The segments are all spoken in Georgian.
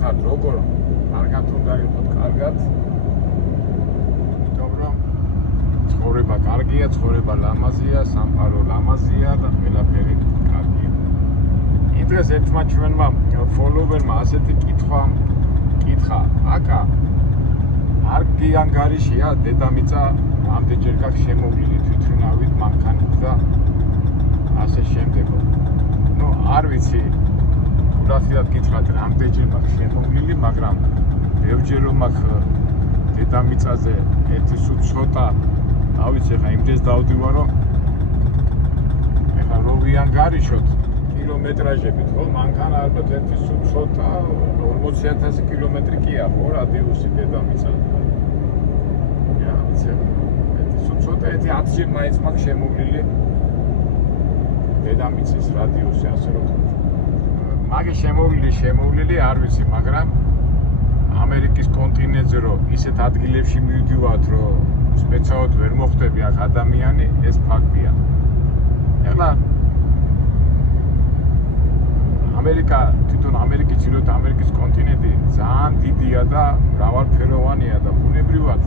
ხართ, როგორ კარგად უნდა იყოთ, კარგად. იმიტომ რომ ცხოვრება კარგია, ცხოვრება ლამაზია, სამყარო ლამაზია და ყველაფერი კარგია. იმ დღეს ერთმა ჩვენმა ფოლოვერმა ასეთი კითხვა აკა არ გიანგარიშია დედამიწა ამდენჯერ გაქვს შემოვლილი თვითმფრინავით, მანქანით და ასე შემდეგ. ნუ არ ვიცი გულახდილად გითხრათ რამდენჯერ მაქვს შემოვლილი, მაგრამ ბევრჯერ რომ მაქვს დედამიწაზე ერთი სულ ცოტა, არ ვიცი, ხა იმდეს დავდივარ, რომ ეხლა რო ვიანგარიშოთ კილომეტრაჟებით, ხო, მანქანა ალბათ ერთი სულ ცოტა 40,000 კილომეტრი კია, ხო, რადიუსი დედამიწაზე. ცოტა 10-ჯერ მაინც მაქვს შემოვლილი დედამიწის რადიუსი, ასე რომ მაგის შემოვლილი არ ვიცი, მაგრამ ამერიკის კონტინენტზე რომ ისეთ ადგილებში მივდივართ, რომ სპეციალურად ვერ მოხვდები აქ ადამიანი, ეს ფაქტია. ეხლა თვითონ ამერიკის ამერიკის კონტინენტი ძალიან დიდია და მრავალფეროვანია და ბუნებრივად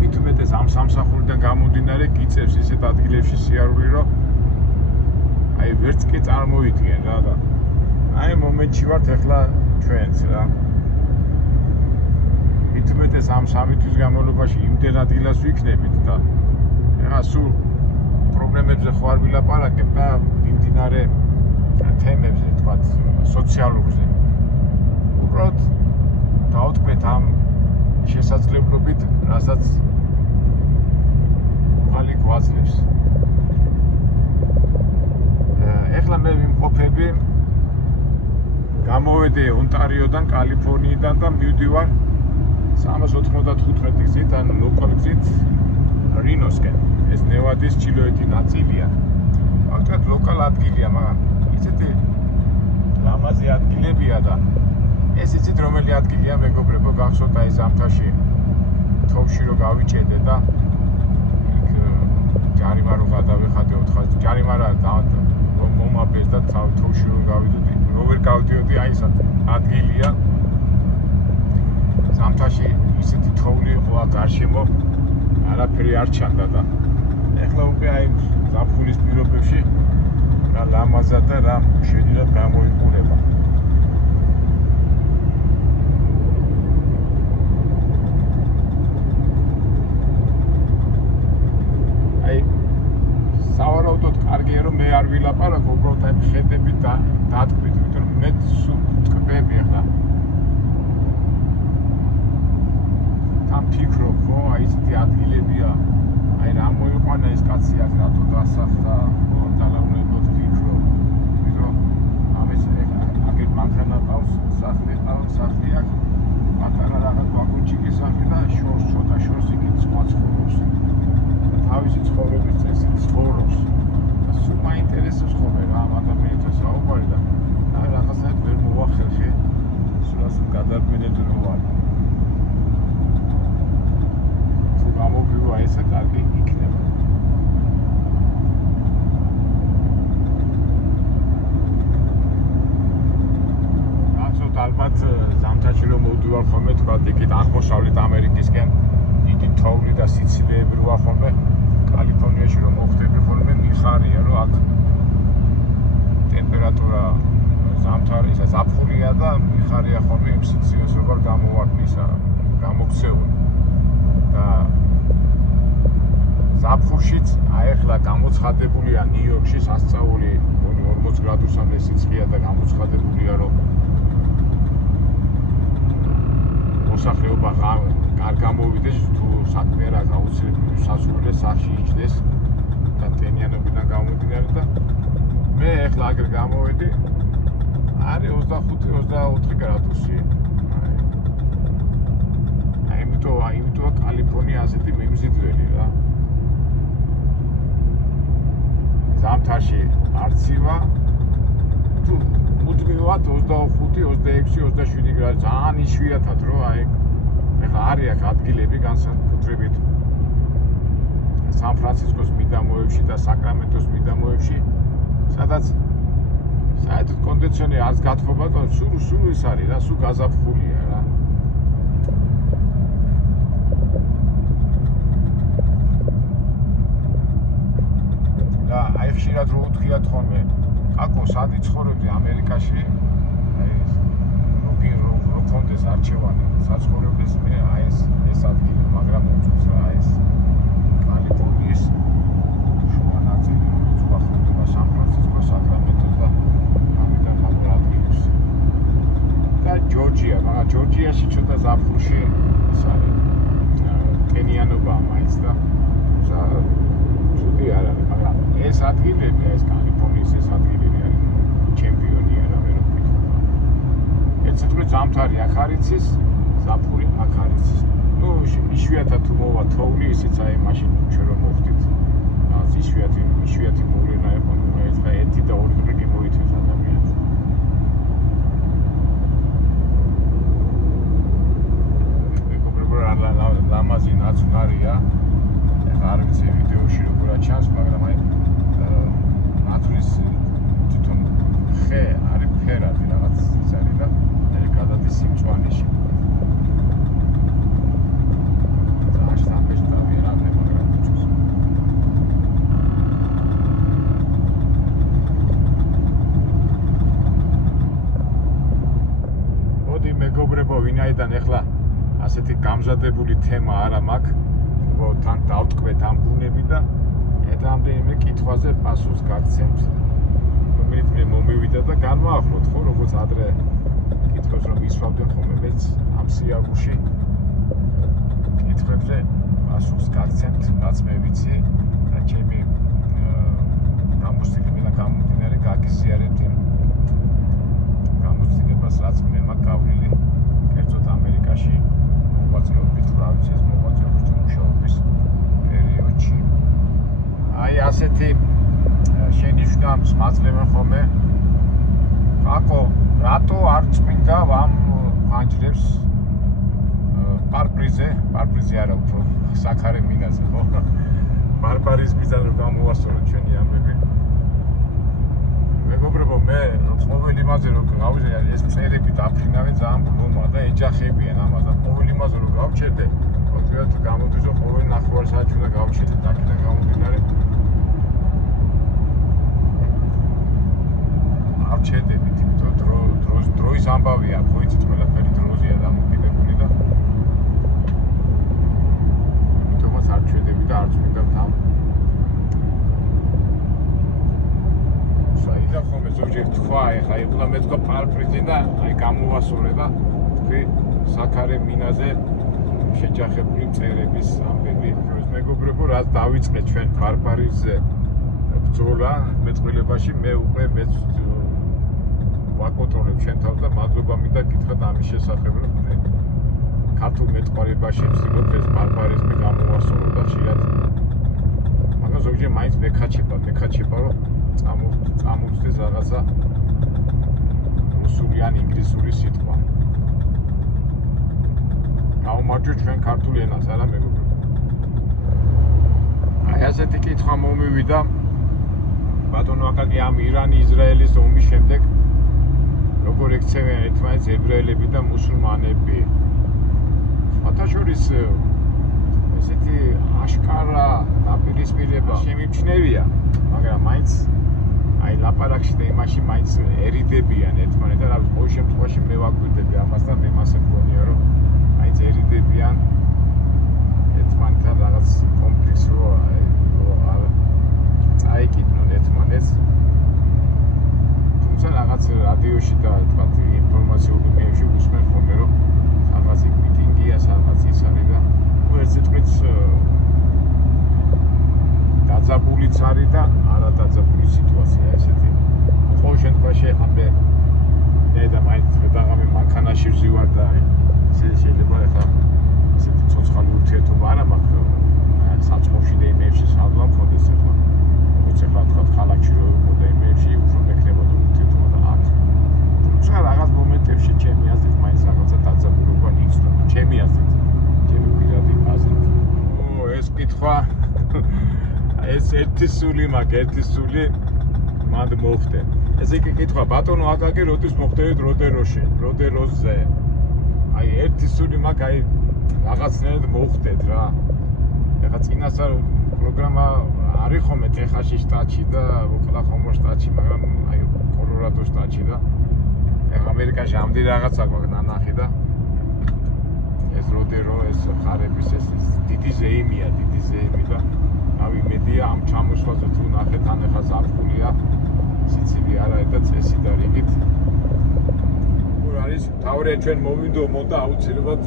მით უმეტეს ამ სამსახურიდან გამომდინარე გიწევს ისეთ ადგილებში სიარული, რომ აი ვერც კი წარმოვიდგენ რა და აი მომენტში ვართ ეხლა ჩვენც რა. მით უმეტეს ამ 3 თვის განმავლობაში იმდენ ადგილას ვიქნებით და ეხლა სულ პრობლემებზე ხო არ ვილაპარაკებ და მიმდინარე თემებზე, თქვათ, სოციალურზე. უბრალოდ დავტყვეთ ამ შესაძლებლობით, რასაც ხალი გვაძლევს. ეხლა მე ვიმყოფები, გამოვედი ონტარიოდან, კალიფორნიიდან და მივდივარ 395 გზით, ან ლოკალ გზით რინოსკენ. ეს ნევადის ჩრდილოეთი ნაწილია. ფაქტობრივად ლოკალ ადგილია, მაგრამ ისეთი ლამაზი ადგილებია და ეს იცით რომელი ადგილია, მეგობრებო, გახსოვთ აი ზამთარში თოვში რო გავიჭედე და ჯარიმა რო გადავეხადე 400 ჯარიმა რა მომაბეს და თოვში რო გავიდოდი, რო ვერ გავდიოდი, აი ეს ადგილია. ზამთარში ისეთი თოვლი იყო აქ გარშემო, არაფერი არ ჩანდა და ეხლა უკვე აი ზაფხულის პირობებში რა ლამაზად და რა მშვიდად გამოიყურება. აი სავარაუდოდ კარგია რომ მე არ ვილაპარაკო, უბრალოდ აი ხედები და დატყვით, იმიტომ რომ მე სულ ტკბები ახლა. თან ფიქრობ, ხო, აი ესეთი ადგილებია, აი რა მოიყვანა ეს კაცი აქ რატო დასახლდა, დალაუნებოდ ფიქრობ, ვიდრე ამის აგერ მანქანა ყავს, სახლი ყავს, სახლი აქვს, მანქანა რაღაც ვაგონჩიკი სახლი და შორს ცოტა შორს იქით სხვა ცხოვრობს. თავისი ცხოვრების წესით ცხოვრობს. სულ მაინტერესებს ხოლმე რა ამ ადამიანთა საუბარი და რაღაცნაირად ვერ მოვა ხელში, სულ ასე გადარგვინებული რომ ვარ. თუ გამოვივა ესე კარგი იქნება. ალბათ ზამთარში რომ მოვდივარ ხოლმე, თქვათ იქით აღმოსავლეთ ამერიკისკენ დიდი თოვლი და სიცივეები როა ხოლმე, კალიფორნიაში რომ მოხვდები ხოლმე, მიხარია რომ აქ ტემპერატურა ზამთარისა ზაფხულია და მიხარია ხოლმე იმ სიცივეს როგორ გამოვარდნისა, გამოქცეული. და ზაფხულშიც აი ახლა გამოცხადებულია ნიუ-იორკში სასწაული 40 გრადუსამდე სიცხეა და გამოცხადებულია რომ მოსახლეობა არ გამოვიდეს, თუ საქმე რა გაუცილებლად სასურველია სახში იჯდეს და ტენიანობიდან გამომდინარე და მე ახლა აგერ გამოვედი, არის 25-24 გრადუსი. აი იმიტომ კალიფორნია ასეთი მიმზიდველი რა. ზამთარში არცივა, თუ მუდმივად 25-26-27 გრადი, ძალიან იშვიათად რო აი ეხლა არის აქ ადგილები განსაკუთრებით სან ფრანცისკოს მიდამოებში და საკრამენტოს მიდამოებში, სადაც საერთოდ კონდიციონერი არც გათხოვა და სულ ის არის რა, სულ გაზაფხულია რა. და აი ხშირად რო უთხრიათ ხოლმე, აკო სად იცხოვრებდი ამერიკაში? აი რო კონდეს არჩევანი, საცხოვრებლის მე აი ეს ადგილი, მაგრამ უწევს რა ეს კალიფორნიის შუა ნაწილი, უცხოა სან-ფრანცისკო, საკრამენტო და ამიტომ მაგ ადგილებს. და ჯორჯია, მაგრამ ჯორჯიაში ცოტა ზაფხულში ის არის ტენიანობა მაინც და ცუდი არ არის, მაგრამ ეს ადგილები, ეს კალიფორნიის ეს ადგილები არის ჩემპიონი არა მე რო ვკითხულობ. ეცეთქვი ზამთარი აქ არ იცის, ზაფხული აქ არ იცის. ნუ იშვიათად თუ მოვა თოვლი, ისიც აი მაშინ ჩვენ რომ მოხდით. რაღაც იშვიათი მოვლენა იყო, ნუ ეს ხა ერთი და ორი დღე მოიწევს ადამიანს. მეგობრებო, ლამაზი ნაცვნარია. არ ვიცი ვიდეოში როგორ აჩანს, მაგრამ აი ნაცვლის თვითონ ხე არის ფერადი რაღაც ის არის და გადადის სიმწვანეში. მოდი მეგობრებო, ვინაიდან ეხლა ასეთი გამზადებული თემა არა მაქვს, თან დავტყვეთ ამ ბუნები და რამდენიმე კითხვაზე პასუხს გაგცემთ, რომელიც მე მომივიდა და განვაახლოთ, ხო, როგორც ადრე კითხვებს რომ ისვავდნენ ხოლმე მეც ამ სიარულში კითხვებზე პასუხს გაგცემთ, რაც მე ვიცი და ჩემი გამოცდილებიდან გამომდინარე გაგიზიარებთ იმ გამოცდილებას, რაც მე მაქვს გავლილი კერძოდ ამერიკაში მოღვაწეობით, რა ვიცი ეს მოღვაწეობის მუშაობის პერიოდში. აი ასეთი შენიშვნებს მაძლევენ ხოლმე. აკო, რატო არ წმინდა ამ ფანჯრებს პარპრიზე არა უფრო საქარე მინაზე, ხო? ბარბარიზმიდან რომ გამოვასწოროთ ჩვენი ამბები. მეგობრებო, მე ყოველ იმაზე რომ გავიზრდე, ეს წერები დაფრინავენ ძალიან გლომა და ეჯახებიან ამას და ყოველ იმაზე რომ გავჩერდე, ოღონდ გამოდის რომ ყოველ ნახევარსაათში უნდა გავჩერდე, აქედან გამომდინარე არ ჩერდებით, იმიტომ დროის ამბავია, ხო იცით, ყველაფერი დროზეა დამოკიდებული და იმიტომაც არ ჩერდები და არ წმინდავთ ამ და ხოლმე ზოგჯერ თქვა, ეხლა ეხლა მე თქვა პარპრიზე და აი გამოვასწორე და თქვი საქარე მინაზე შეჯახებული მწერების ამბები. მეგობრებო, რაც დავიწყეთ ჩვენ პარპარიზე ბრძოლა მეწყვილებაში, მე უკვე მეც ვაკონტროლებ ჩვენ თავს და მადლობა მინდა გითხრათ ამის შესახებ, რომ ქართულ მეტყველებაში ვსწრებთ ეს პარპარიზმი გამოვასწორო და ხშირად მაგრამ ზოგჯერ მაინც მეკაჩება რომ წამოვწდეს რაღაცა რუსული ან ინგლისური სიტყვა. გავუმარჯვეთ ჩვენ ქართულ ენას, არა მეგობრებო. აი ასეთი კითხვა მომივიდა ბატონო აკაკი ამ ირანი-ისრაელის ომის შემდეგ როგორ ექცევიან ერთმანეთს ებრაელები და მუსულმანები. სხვათაშორის ესეთი აშკარა დაპირისპირება შემიმჩნევია, მაგრამ მაინც აი ლაპარაკში და იმაში მაინც ერიდებიან ერთმანეთს და რა ვიცი, ყოველ შემთხვევაში მე ვაკვირდები ამასთან, მე მასე მგონია რომ მაინც ერიდებიან ერთმანეთთან რაღაც კონფლიქტს რო არ წაიკიდნონ ერთმანეთს. თუმცა რაღაც რადიოში და თქვათ ინფორმაციულ მედიებში უსმენ ხოლმე რომ რაღაც მიტინგია, რაღაც ის არის და ერთ სიტყვით დაძაბულიც არის და არა დაძაბული სიტუაცია ესეთი. ყოველ შემთხვევაში ახლა მე და მაინც დაღამე მანქანაში ვზივარ და შეიძლება ახლა ესეთი ცოცხალი ურთიერთობა არ მაქვს საწყობში და იმებში სადღა მქონდეს ახლა. როგორც ახლა თქვათ ქალაქში რო იყო და იმებში უფრო მექნებოდა ურთიერთობა და აქ. თუმცა რაღაც მომენტებში ჩემი აზრით მაინც რაღაცა დაძაბულობა იცნობს. ჩემი აზრით, ჩემი პირადი აზრით. ეს კითხვა ეს ერთი სული მაქვს, ერთი სული მანდ მოხდე. ესე იგი კითხვა ბატონო აკაკი როდის მოხდებით როდეროზე აი ერთი სული მაგ აი რაღაცნაირად მოხდეთ რა ეხლა წინასწარ პროგრამა არის ხოლმე ტეხასში შტატში და ოკლაჰომა შტატში მაგრამ აი კოლორადო შტატში და ეხლა ამერიკაში ამდენი რაღაცა გვაქვს ნანახი და ეს როდერო ეს ხარების ეს დიდი ზეიმია და ავი მედია ამ ჩამოსვლაზე თუ ნახეთ ან ეხლა ზაფხულია სიცივი არ არის და წესი და რიგით როგორ არის თავრია ჩვენ მოვიდომო და აუცილებლად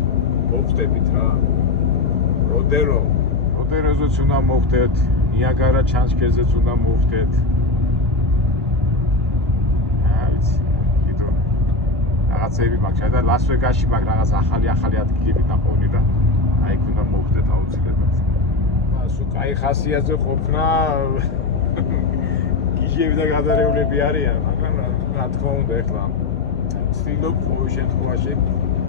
მოვხდებით რა როდეროზეც უნდა მოვხდეთ ნიაგარა ჩანჩქერზეც უნდა მოვხდეთ კიდო რაღაცები მაქვს და ლას-ვეგასში მაგ რაღაც ახალი ადგილები დაყოლი და აი იქ უნდა მოვხდეთ აუცილებლად სულ კაი ხასიათზე ყოფნა გიჟები და გადარეულები არიან, მაგრამ რა თქმა უნდა ეხლა ვცდილობ ყოველ შემთხვევაში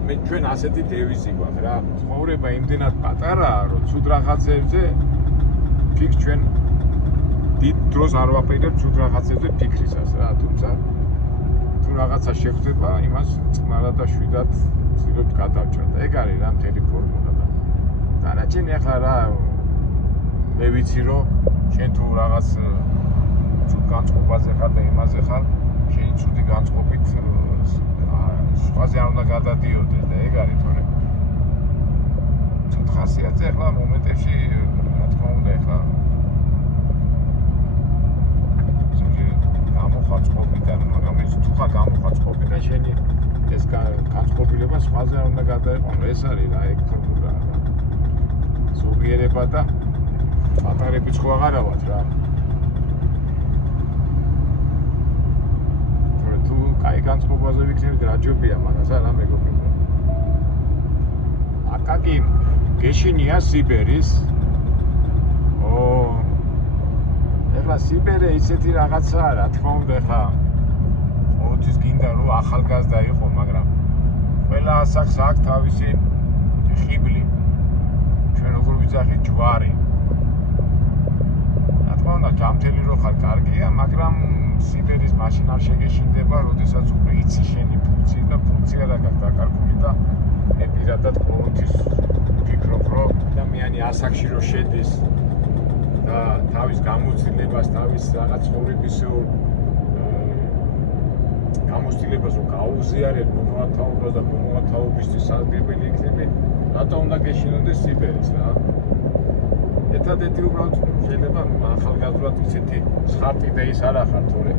მე ჩვენ ასეთი დევიზი გვაქვს რა ცხოვრება იმდენად პატარაა რომ ცუდ რაღაცებზე ფიქს ჩვენ დიდ დროს არ ვაპირებ ცუდ რაღაცებზე ფიქრისას რა თუმცა თუ რაღაცა შეხვდება იმას წყნარად და შვიდად ვცდილობ გადავჭრა და ეგ არის რა მთელი ფორმულა და დანარჩენი ახლა რა მე ვიცი რომ შენ თუ რაღაც ცუდ განწყობაზე ხარ და იმაზე ხარ შენი ცუდი განწყობით სხვაზე არ უნდა გადადიოდეს და ეგ არის თორემ ცუდ ხასიათზე ახლა მომენტებში რა თქმა უნდა ახლა გამოხარწყობიდან მაგრამ ის თუ ხარ გამოხარწყობიდან შენი ეს განწყობილება სხვაზე არ უნდა გადაიყვანო ეს არის რა ეგ ფორმულა ზოგიერება და პატარებიც ხო აღარა ვართ რა კაი განწყობაზე ვიქნებით რა ჯობია მაგას არა მეგობრებო აკაკი გეშინია სიბერის ეხლა სიბერე ისეთი რაღაცაა რა თქმა უნდა ეხლა ყოველთვის გინდა რომ ახალგაზრდა იყო მაგრამ ყველა ასაკს აქვს თავისი ხიბლი ჩვენ როგორ ვიძახით ჯვარი რა თქმა უნდა ჯამთელი რო ხარ კარგია მაგრამ სიბერის მაშინ არ შეგეშინდება, როდესაც უკვე იცი შენი ფუნქცია და ფუნქცია რა გაქვს დაკარგული და მე პირადად ყოველთვის ვფიქრობ, რომ ადამიანი ასაკში რო შედის და თავის გამოცდილებას, თავის რაღაც ცხოვრებისეულ გამოცდილებას რო გაუზიარებ მომავალთაობას და მომავალთაობისთვის სარგებელი იქნები, რატო უნდა გეშინოდეს სიბერის რა? ერთადერთი უბრალოდ შეიძლება ახალგაზრდად ისეთი სხარტი და ის არ ახარ თორე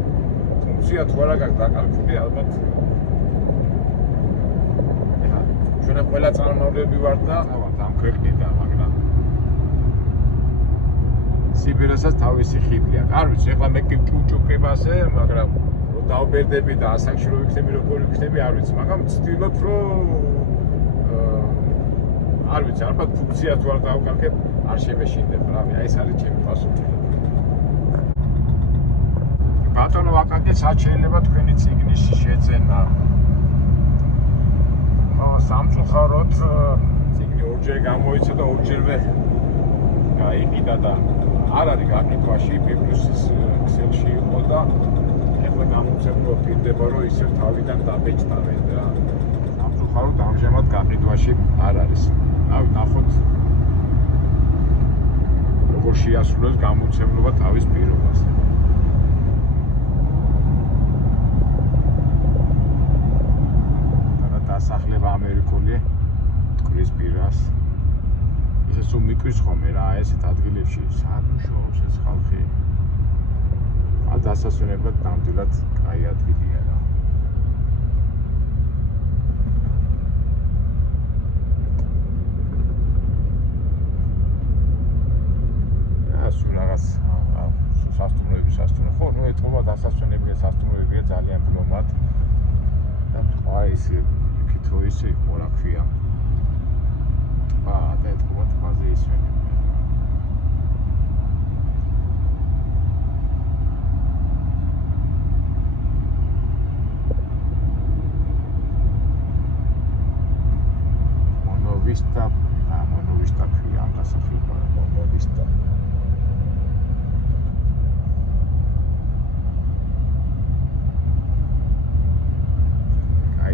ფუნქცია თუ არა გაქვს დაკარგული ალბათ ჩვენ ყველა წარმომავლები ვართ და ვართ ამ ქვეყნიდან მაგრამ სიბერესაც თავისი ხიბლი აქვს არ ვიცი ეხლა მე კი ჭუჭუკებაზე მაგრამ რო დავბერდები და ასაკში რო ვიქნები როგორ ვიქნები არ ვიცი მაგრამ ვცდილობ რომ არ ვიცი ალბათ ფუნქცია თუ არ დავკარგებ არ შემეშინდება რავი აი ეს არის ჩემი პასუხი ბატონო აკაკი სად შეიძლება თქვენი წიგნის შეძენა სამწუხაროდ წიგნი ორჯერ გამოიცა და ორჯერვე გაიყიდა და არ არის გაყიდვაში ბიბლიუსის ქსელში იყო და ეხლა გამომცემლო პირდება რომ ისევ თავიდან დაბეჭდავენ რა სამწუხაროდ ამჟამად გაყიდვაში არ არის რავი ნახოთ როგორ შეასრულებს გამოცემლობა თავის პირობას. და დასახლება ამერიკული მტკვრის პირას. ისე სულ მიკრის ხოლმე რა ესეთ ადგილებში სად მუშაობს ეს ხალხი. დასასვენებლად ნამდვილად კაი ადგილია რა. რაღაც სასტუმროები ხო, ნუ ეთქობა დასასვენებია, სასტუმროებია ძალიან ფლომად და თქვა ის იქითო ისე იყო რა ქვია და ეთქობა თქვაზე ისვენებია მონოვისტა ქვია ამ დასახლება მონოვისტა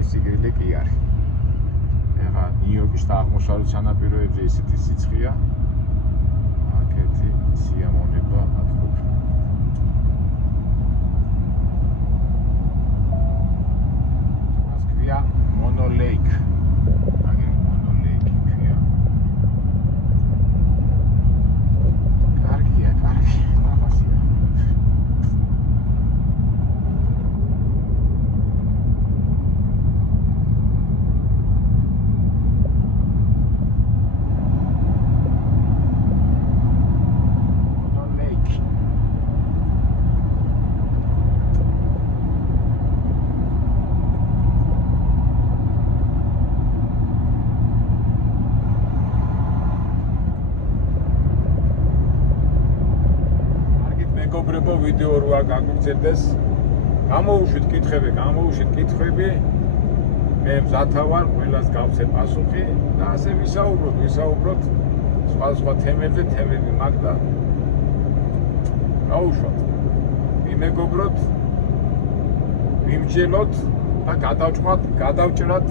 სიგრილი კი არის. ეხლა ნიუ-იორკის და აღმოსავლეთ სანაპიროებზე ისეთი სიცხეა. აქეთი სიამოვნება ატყობი. მას ქვია Mono Lake. მეგობრებო, ვიდეო რო არ გაგვიგზელდეს, გამოუშვით კითხვები, მე მზათა ვარ, ყველას გავცე პასუხი და ასე ვისაუბროთ სხვა თემებზე, თემები მაქვს და გავუშვათ. ვიმეგობროთ, ვიმჯელოთ და გადავჭრათ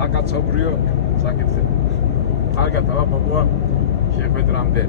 საკაცობრიო საკითხები. კარგად, აბა, შეხვედრამდე.